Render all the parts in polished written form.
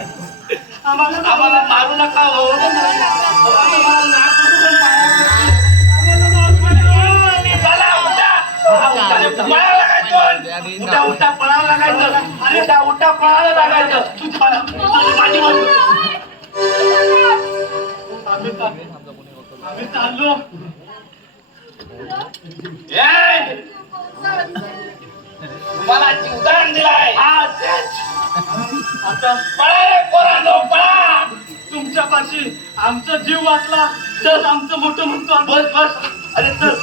आम्हाला मारू नका हो. उठा पळायला लागायचं. अरे उठा पळायला लागायचं. आम्ही चाललो. तुम्हाला जीवदान दिलाय. आता पळा. तुमच्यापाशी आमचा जीव वाचला तर आमचं मोठं म्हणतो. बस बस. अरे चल.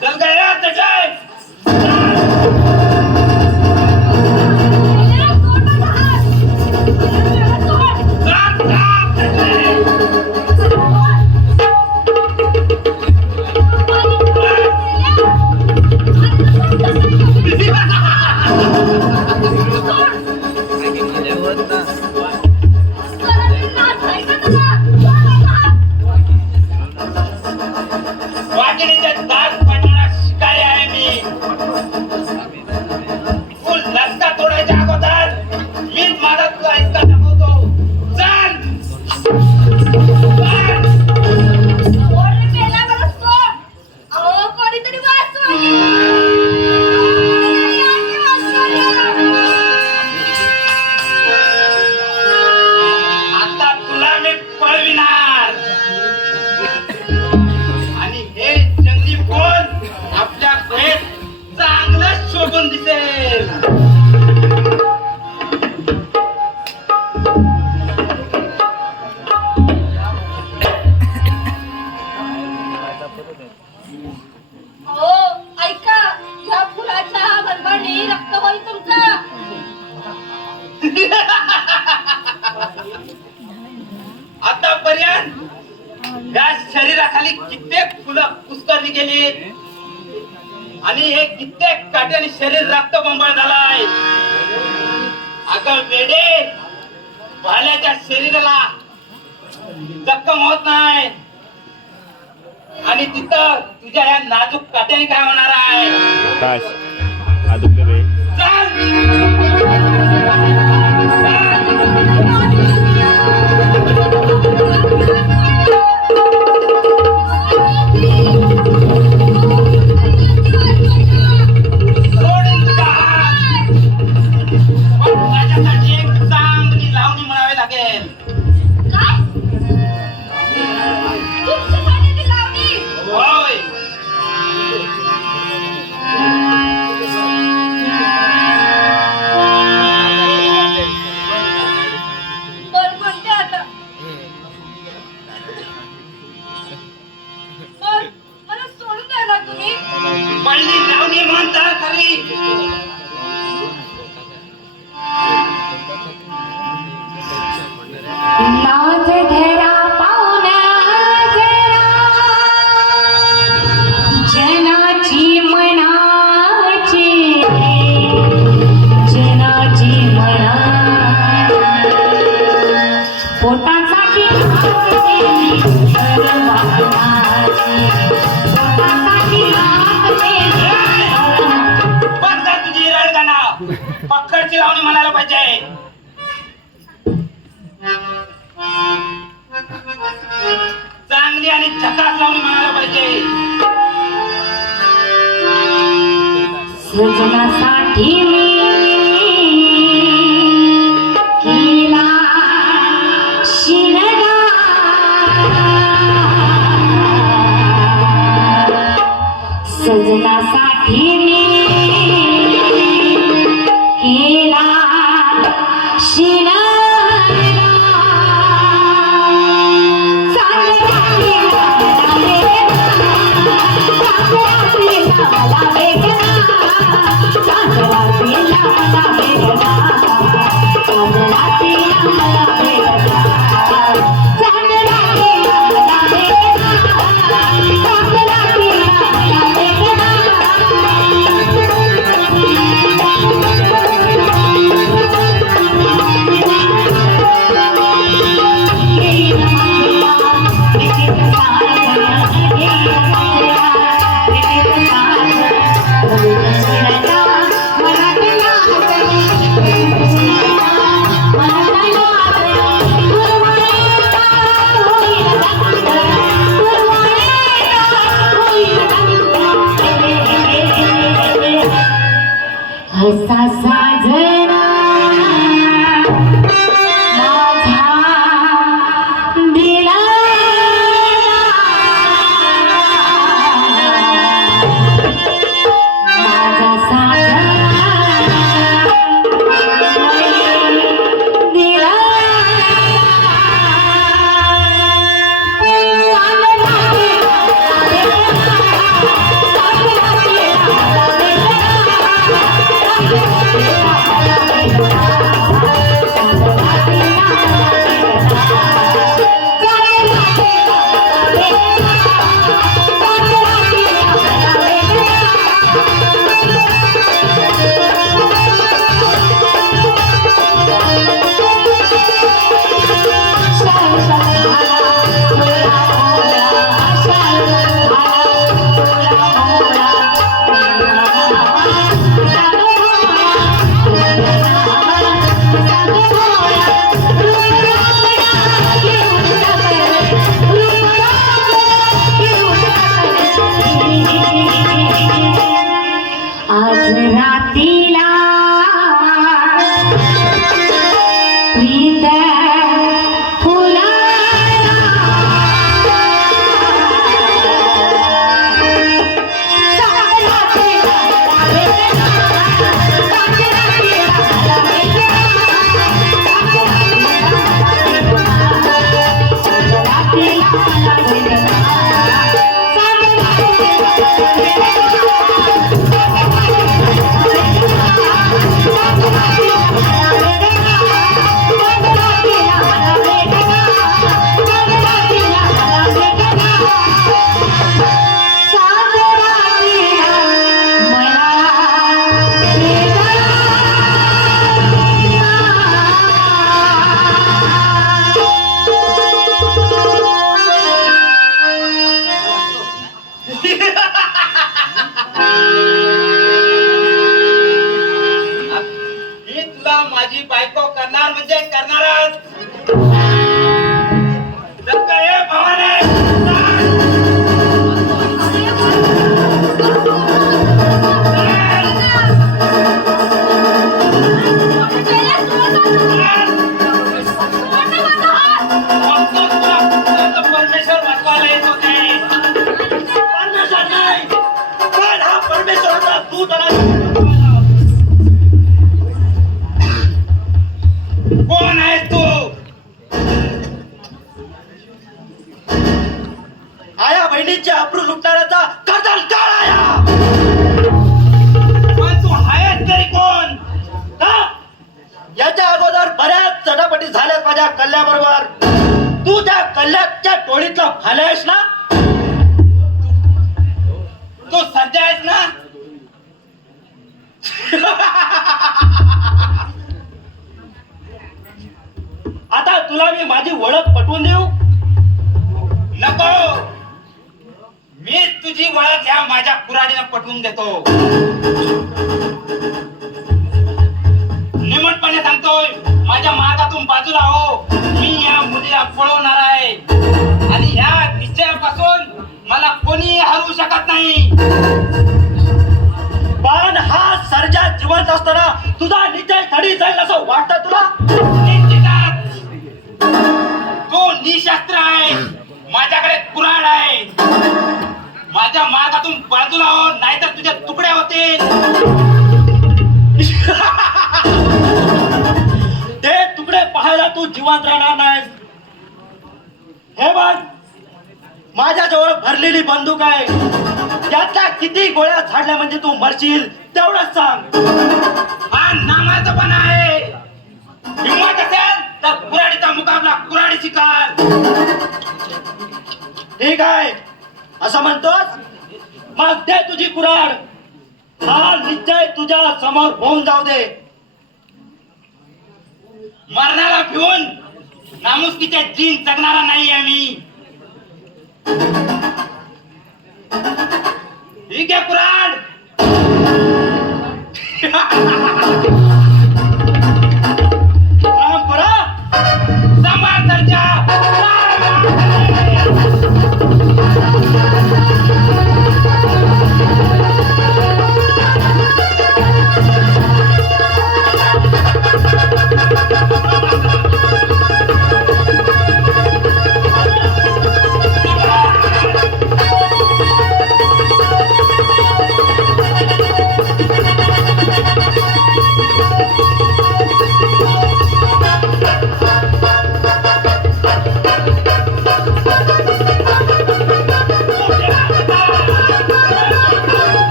चल काय वाघिणीच्या दात पडणारा शिकारी आहे मी. फुल रस्ता तोडायच्या अगोदर मीच माझा तुला इतका दाखवतो. चल आता तुला मी पळविणार. आणि हे जंगली फोन आपल्या भेट चांगलं शोधून दिसेल. हो ऐका, या फुलाच्या गंधाने रक्त होईल तुमचं. आतापर्यंत या शरीराखाली कित्येक फुलं पुष्करली गेली आणि हे कित्येक काट्याने शरीर रक्तबंबाळ झालाय. अगं वेडे, भाल्याच्या शरीराला जखम होत नाही आणि तिथं तुझ्या या नाजूक काट्याने काय होणार आहे. माझ्यासाठी एक चांगली लावणी म्हणावी लागेल. काय तुमच्यासाठी ती लावणी? होय. पण कोणते आता? पण मला सोडून द्यायला तुम्ही? पहिली लावणी म्हणतात खरी. लाज धरा पाहुणा जरा, जनाची मनाची, जनाची मना पोटासाठी हात केली सर्वांची, पोटासाठी हात केली. बंद कर तुझी रडगाणा. पक्कडची लावणी म्हणायला पाहिजे. चांगली आणि झकास लावणी म्हणायला पाहिजे. सजनासाठी मी केला शिरगा, सजनासाठी मी केला शिरगा. असा साजना माझा दिला माझा साजना दिला आज रातीला प्रीत मी तुला माझी बायको करणार म्हणजे करणारच. जर का हे भावाने परमेश्वर वाचवायला येत होते. परमेश्वर नाही, पण हा परमेश्वराचा दूत आला. कोण आहे तू? आया बहिणीच्या अब्रू लुटणाऱ्याचा कर्तल काळ आया. पण तू आहेस तरी कोण? हा? याच्या अगोदर बऱ्याच चटापटी झाल्यात माझ्या कल्ल्याबरोबर. तू त्या कल्ल्याच्या टोळीतला भाले आहेस ना? तू सध्या आहेस ना? आता तुला मी माझी ओळख पटवून देऊ? नको, मी तुझी ओळख ह्या माझ्या कुऱ्हाडीनं पटवून देतो. निमटपणे सांगतोय, माझ्या मार्गातून बाजूला हो. मी या मुलीला पळवणार आहे आणि ह्या निश्चयापासून मला कोणी हरवू शकत नाही. पण हा सर्जा जिवंत असताना तुझा निश्चय थडी जाईल असं वाटतं तुला? तो निशस्त्र आहे, माझ्याकडे कुऱ्हाड आहे. माझ्या मार्गातून बाजूला हो, नाहीतर तुझे तुकडे होतील. ते तुकडे पाहायला तू जिवंत राहणार नाहीस. हे बघ, माझ्याजवळ भरलेली बंदूक आहे. त्यातल्या किती गोळ्या झाडल्या म्हणजे तू मरशील तेवढंच सांग. हा नामाचं पण आहे. हिंमत असेल तर कुऱ्हाडीचा मुकाबला कुऱ्हाडीची कर. ठीक आहे असं म्हणतोस? मग दे तुझी कुऱ्हाड. हा निश्चय तुझ्या समोर होऊन जाऊ दे. मरणाला भिवून नामुष्कीच्या जीन जगणारा नाही आहे मी. ठीक आहे कुऱ्हाड. Thank you.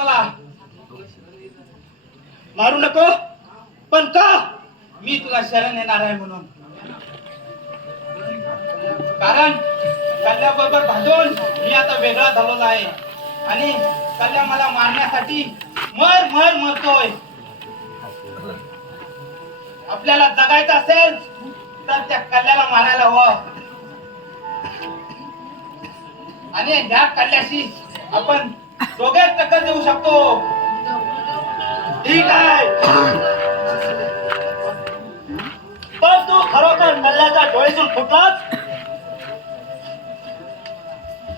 मला. मारू नको, पण का? मी तुला शरण येणार आहे म्हणून. कारण कल्याबरोबर भांडून मी आता वेगळा झालेला आहे आणि कल्या मला मारण्यासाठी मरतोय. आपल्याला जगायचं असेल तर त्या कल्याला मारायला हवं आणि ह्या कल्याशी आपण दोघेच टक्कर देऊ शकतो. ठीक आहे, पण तू खरोखर कल्याच्या डोळ्यातून फुटलास?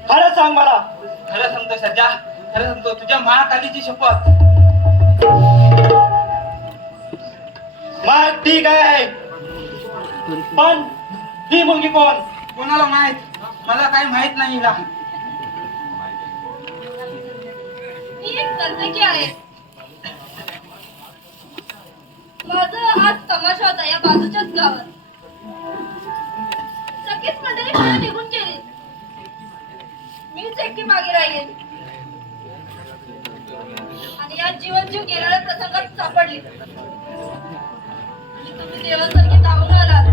खरं सांग मला. खरं सांगतो सध्या, खरं सांगतो. तुझ्या महाकालीची शपथ. मग ठीक आहे, पण ती मुलगी कोण? कोणाला माहित? मला काही माहित नाही हिला. मी एक नर्तकी आहे. माझं आज तमाशा होता या बाजूच्याच गावात. सगळीच मंडळी मला निघून गेली. मीच एकटी मागे राहिले आणि या जीव गेलेल्या प्रसंगात सापडली. आणि तुम्ही देवासारखे धावून आलात.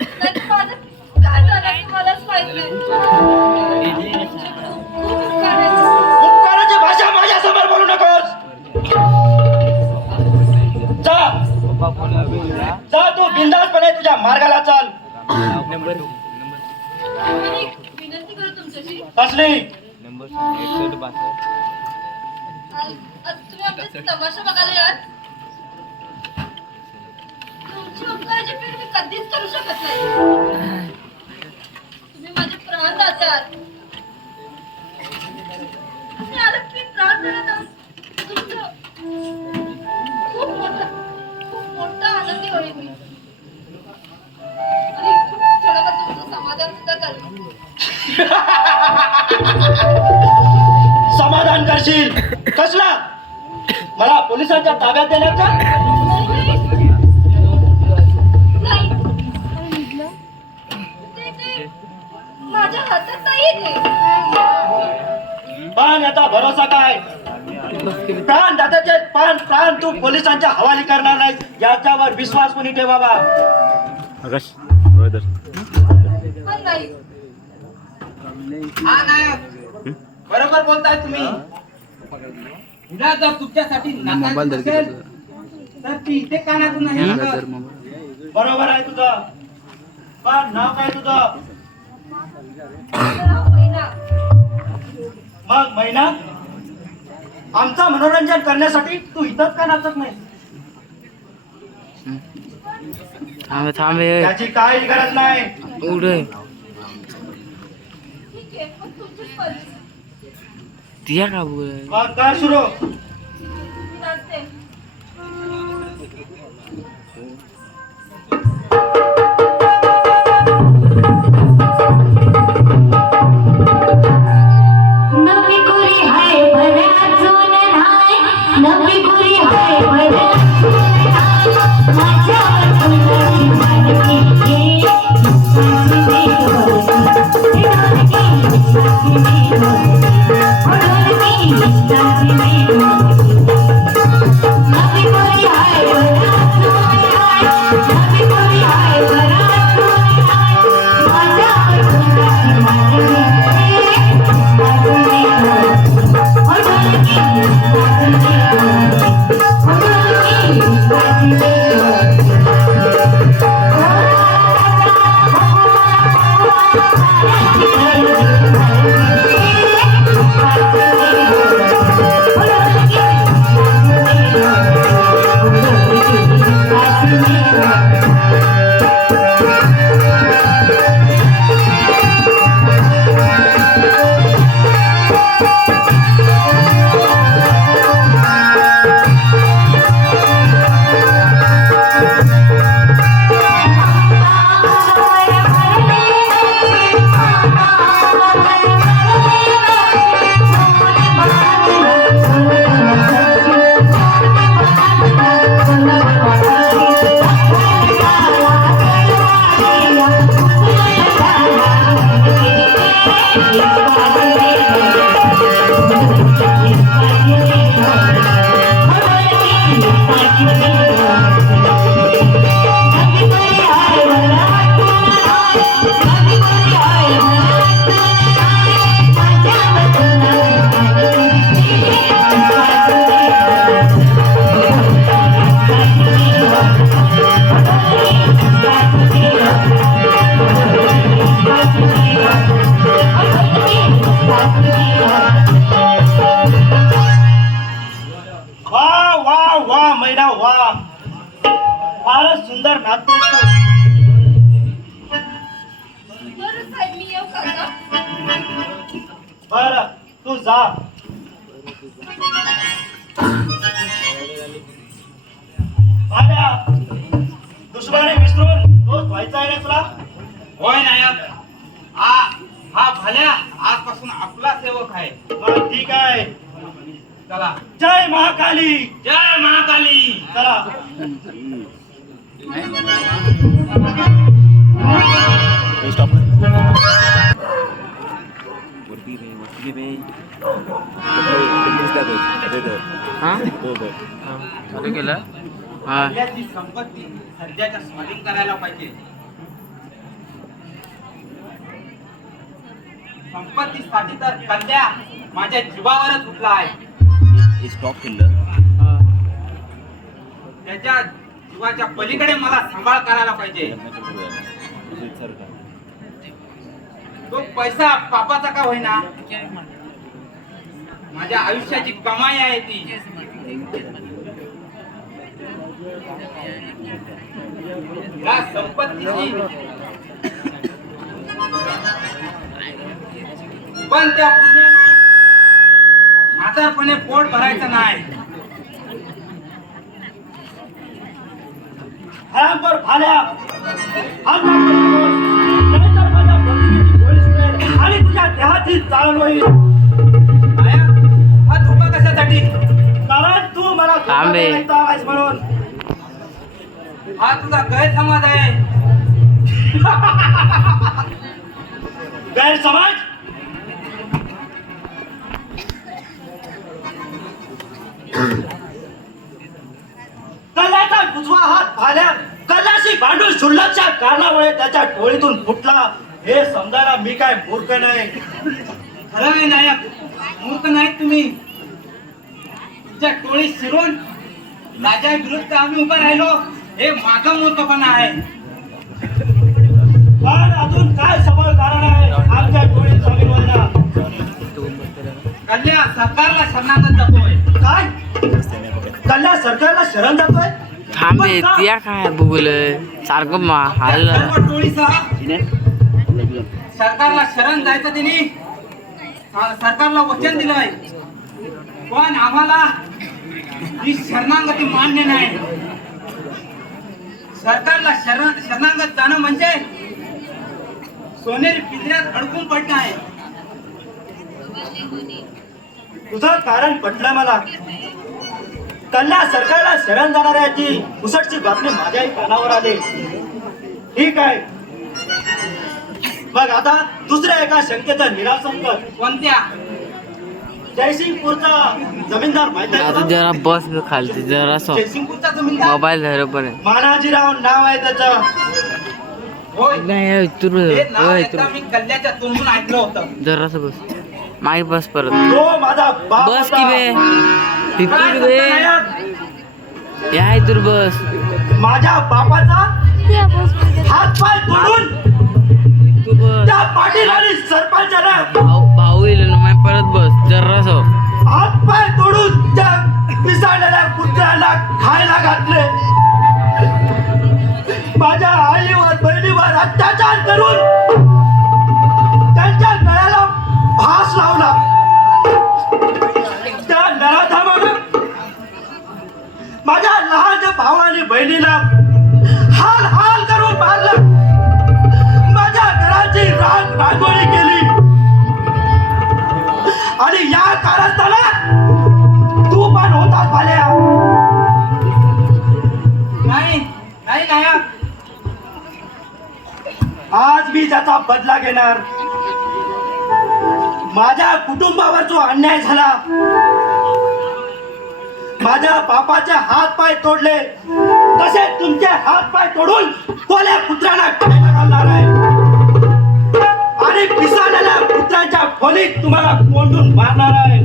नाही माझं काय झालं तुम्हालाच माहित नाही. खूप उपकार आहेत. उपकाराची भाषा माझ्या समोर बोलू नकोस. जा तू बिंदासपणे तुझ्या मार्गाला चाल. आणि विनंती करू तुमच्याशी. कसली? आज तुम्ही आमचा तमाशा बघायला यात. तुमची उपकाराची फेड मी कधीच करू शकत नाही. तुम्ही माझे प्राण दाते आहात. आणि आता मी प्राण देण्यात आहोत. तुमचं खूप मोठा आनंदी होईल मी. आणि खूप थोडंफार तुमचं समाधान सुद्धा करेल. समाधान करशील? कसला? मला पोलिसांच्या ताब्यात देण्याचा? नाही. ते माझ्या हातात नाही ते. पण याचा भरोसा काय? प्राण दात्याचे प्राण तू पोलिसांच्या हवाली करणार नाही याच्यावर विश्वास कोणी ठेवावा? पण नाही. हा नायक, बरोबर बोलताय तुम्ही. हिला जर तुमच्यासाठी नाकायचं असेल तर ती इथे कानातून नाही निघत. बरोबर आहे तुझं, पण नाव काय तुझं? माझा महिना. मग महिना, आमचं मनोरंजन करण्यासाठी तू इथंच का नाचत नाही? थांबे त्याची काही गरज नाही. उडे ठीक आहे, पण तुमचीच मर्जी. दिया का बोल मग कर सुरू. मी नाचते. नवी कुरी हाय भराचून नाय, नवी कुरी हाय भराचून नाय. माझ्या फुलाची मालकी घे, विश्वासी देवरती. ढोलकी विश्वासी देवरती, ढोलकी विश्वासी देवरती. फारच सुंदर नाचतेस तू. बरं साहेब मी येऊ का आता? बरं तू जा. भाल्या, दुश्मनी विसरून दोस्त व्हायचा आहे ना तुला? होय नायक. हा भल्या आजपासून आपला सेवक आहे. मग ठीक आहे. चला. जय महाकाली. जय महाकाली. चला. हा चालू केलं हा आपल्याची संपत्ती सध्याच्या स्वाधीन करायला पाहिजे. संपत्तीसाठी तर कल्ल्या माझ्या जीवावरच उठला आहे. त्याच्या जीवाच्या पलीकडे मला सांभाळ करायला पाहिजे. तो पैसा पापाचा का होईना, माझ्या आयुष्याची कमाई आहे ती. या संपत्तीची पण त्या पुण्याने म्हातारपणे पोट भरायचं नाही. हरामखोर भाल्या, आता नाहीतर माझ्या बंदुकीची गोळी सुटेल आणि तुझ्या देहाची चाळण होईल. आया, हा धोका कशासाठी? कारण तू मला धोका थांबे. द्यायला आलायस म्हणून. हा तुझा गैरसमज आहे. गैरसमज? कल्ल्याचा उजवा हात भाल्या कल्ल्याशी भांडून शुल्लकच्या कारणामुळे त्याच्या टोळीतून फुटला हे समजायला मी काय मूर्ख नाही. खरं आहे नायक, मूर्ख नाहीत तुम्ही. तुमच्या टोळी शिरून राजा विरुद्ध आम्ही उभं राहिलो हे माझा मूर्खपणा आहे. पण अजून काय सबळ कारण आहे आमच्या टोळीत सामील व्हायला? कल्ल्या सरकारला शरणागत जातोय. काय? कल्ल्या सरकारला शरण जातोय? थांबे पण का? त्या काय बघूल सारखं त्या हाल सर्व टोळीसह सरकारला शरण जायचं तिने सरकारला वचन दिलंय. पण आम्हाला ही शरणागती मान्य नाही. सरकारला शरणागत जाणं म्हणजे सोनेरी पिंजऱ्यात अडकून पडणं आहे. तुझं कारण पटलं मला. कल्ल्या सरकारला शरण जाणाऱ्याची पुसटची बातमी माझ्याही कानावर आली. ठीक आहे, मग आता दुसऱ्या एका शंकेचं निरासन कर. कोणत्या? जयसिंगपूरचा जमीनदार माहिती आहे आता तुला? जरा बस खालती जरा जयसिंगपूरचा जमीनदार? मोबाईल धर पण मानाजीराव नाव आहे त्याचं. होय. नाही तुर हे नाव एकदा मी कल्ल्याच्या तोंडून ऐकलं होतं. जरास बस मागे बस परत तो माझा बाप बस की होता. बे काय इथून सांगता बे नायक? या इथून बस माझ्या बापाचा हात पाय तोडून तू बस त्या पाटील आणि सरपंचाला भाऊ येईल ना मग परत बस जरास हात पाय तोडून त्या पिसाळलेल्या कुत्र्याला खायला घातले. माझ्या आईवर बहिणीवर अत्याचार करून त्यांच्या गळ्याला फास लावला. त्या नराधमानं माझ्या लहान भावाने बहिणीला हाल हाल करून मारलं. माझ्या घराची रांगोळी केली आणि या कारस्थानात तू पण होतास भाल्या. नाही नाही नायक, आज मी त्याचा बदला घेणार. माझ्या कुटुंबावर जो अन्याय झाला, माझ्या बापाचे हात पाय तोडले तसे तुमचे हात पाय तोडून कोल्या कुत्र्याला खायला घालणार आहे आणि पिसाळलेल्या कुत्र्याच्या खोलीत तुम्हाला कोंडून मारणार आहे.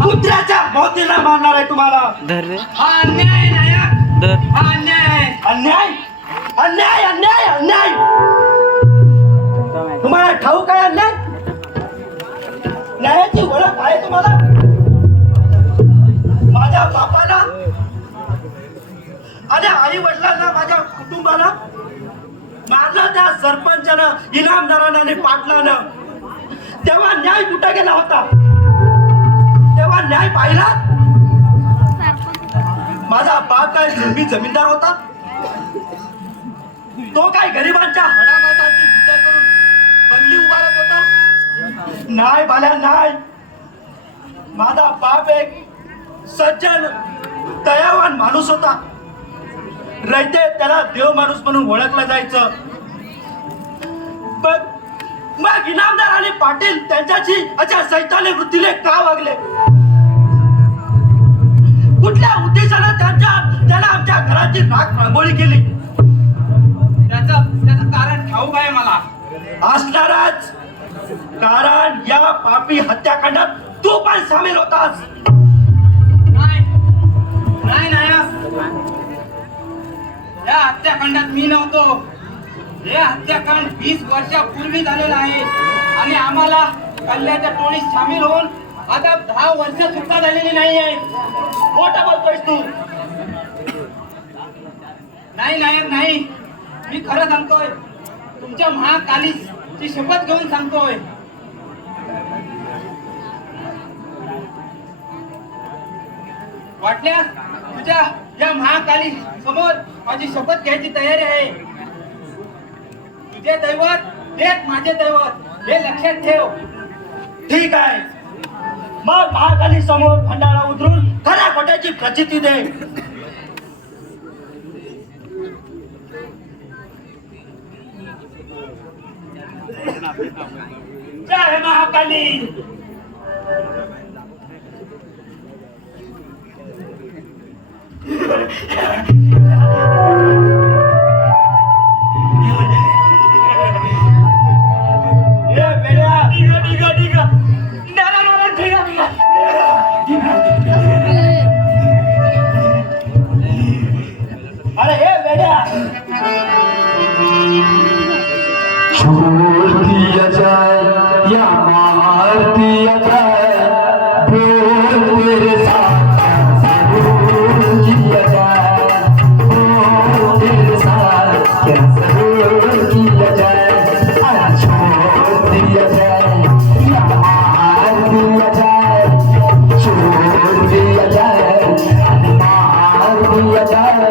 कुत्र्याच्या मोतीला मारणार आहे तुम्हाला. धर रे हा अन्याय आहे नायक, धर हा अन्याय आहे. अन्याय अन्याय अन्याय अन्याय. तुम्हाला ठाऊक आहे अन्याय? न्यायाची ओळख आहे तुम्हाला? माझ्या बापाला आणि आई वडिलांना माझ्या कुटुंबाला मारलं त्या सरपंचानं, इनामदारानं आणि पाटलानं. तेव्हा न्याय कुठं गेला होता? तेव्हा न्याय पाहिला? माझा बाप काय जुलमी जमीनदार होता? तो काय गरिबांच्या हडामातांची विचार करून बंगली उभारत होता? नाही बाल्या, नाही. माझा बाप एक सज्जन दयावान माणूस होता. रयते त्याला देव माणूस म्हणून ओळखलं जायचं. पण मग इनामदार आणि पाटील त्यांच्याशी अशा सैतानी वृत्तीने का वागले? कुठल्या उद्देशाने त्याला आमच्या घराची राख रांगोळी केली? त्याचं कारण ठाऊक आहे मला. असणारच. कारण या पापी हत्याकांडात तू पण सामील होतास. नाही नायक, या हत्याकांडात मी नव्हतो. हे हत्याकांड 20 वर्षापूर्वी झालेलं आहे आणि आम्हाला कल्ल्याच्या टोळीत सामील होऊन आता 10 वर्ष सुद्धा झालेली नाही आहे. खोटं बोलतोयस तू. नाही नायक, नाही. मी खरं सांगतोय. तुमच्या महाकालीची शपथ घेऊन सांगतोय. वाटल्यास तुझ्या या महाकाली समोर माझी शपथ घ्यायची तयारी आहे. तुझे दैवत तेच माझे दैवत हे लक्षात ठेव. ठीक आहे. मग महाकाली समोर भंडारा उतरून खऱ्या खोट्याची प्रचिती दे. जय महाकाली. अरे हे वेड्या, छोड़ दिया जाए या मार दिया जाए, बोल तेरे साथ जरूर किया जाए, बोल तेरे साथ क्या जरूर किया जाए. अरे छोड़ दिया जाए या मार दिया जाए, छोड़ दिया जाए अरे मार दिया जाए,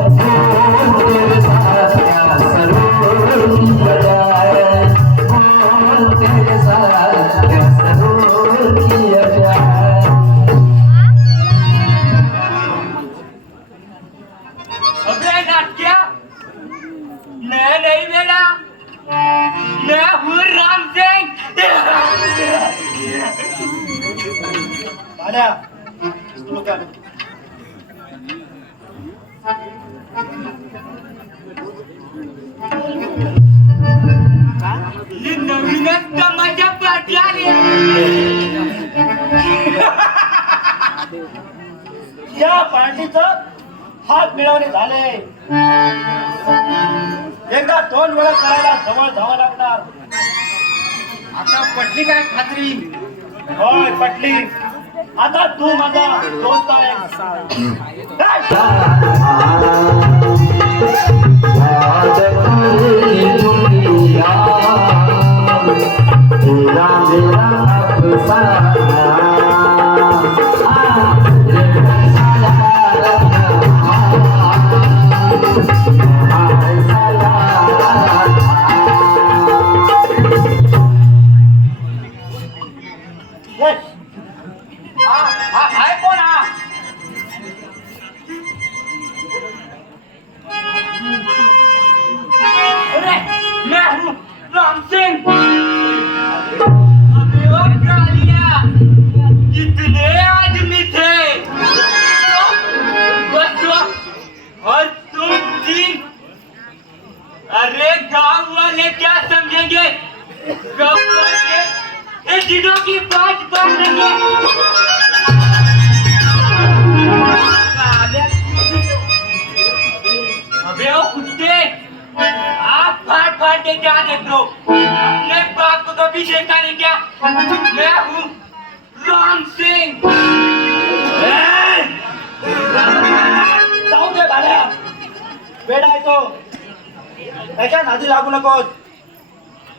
बोल तेरे साथ क्या जरूर किया जाए, बोल तेरे साथ क्या जरूर किया जाए. अबे नाटक्या, मैं नहीं बेटा, मैं हूँ राम सिंह. भाड्या, तू काय? ही नवीनच तमाशा पाठी आली. या पार्टीचं हात मिळवणे झाले. एकदा 2 वेळा करायला जवळ जावं लागणार. आता पटली काय खात्री? होय पटली. आता तू माझा दोस्त आहे. काय? आज पूरी दुनिया तेरा मेरा अफसाना, हे, हाय कोण हा? अरे मैं हूँ राम सिंह. अबे ओ कालिया, कितने आदमी थे? बस और तुम 3. अरे गांव वाले क्या समझेंगे? गब्बर के इन दिनों की बात बन रही है. अबे ओ कुत्ते, आप फाड़ फाड़ के क्या देख लो? अपने बाप को कभी देखा नहीं क्या? मैं हूँ राम सिंह. जाऊ दे भाड्या. तो त्याच्या नादी लागू नकोस.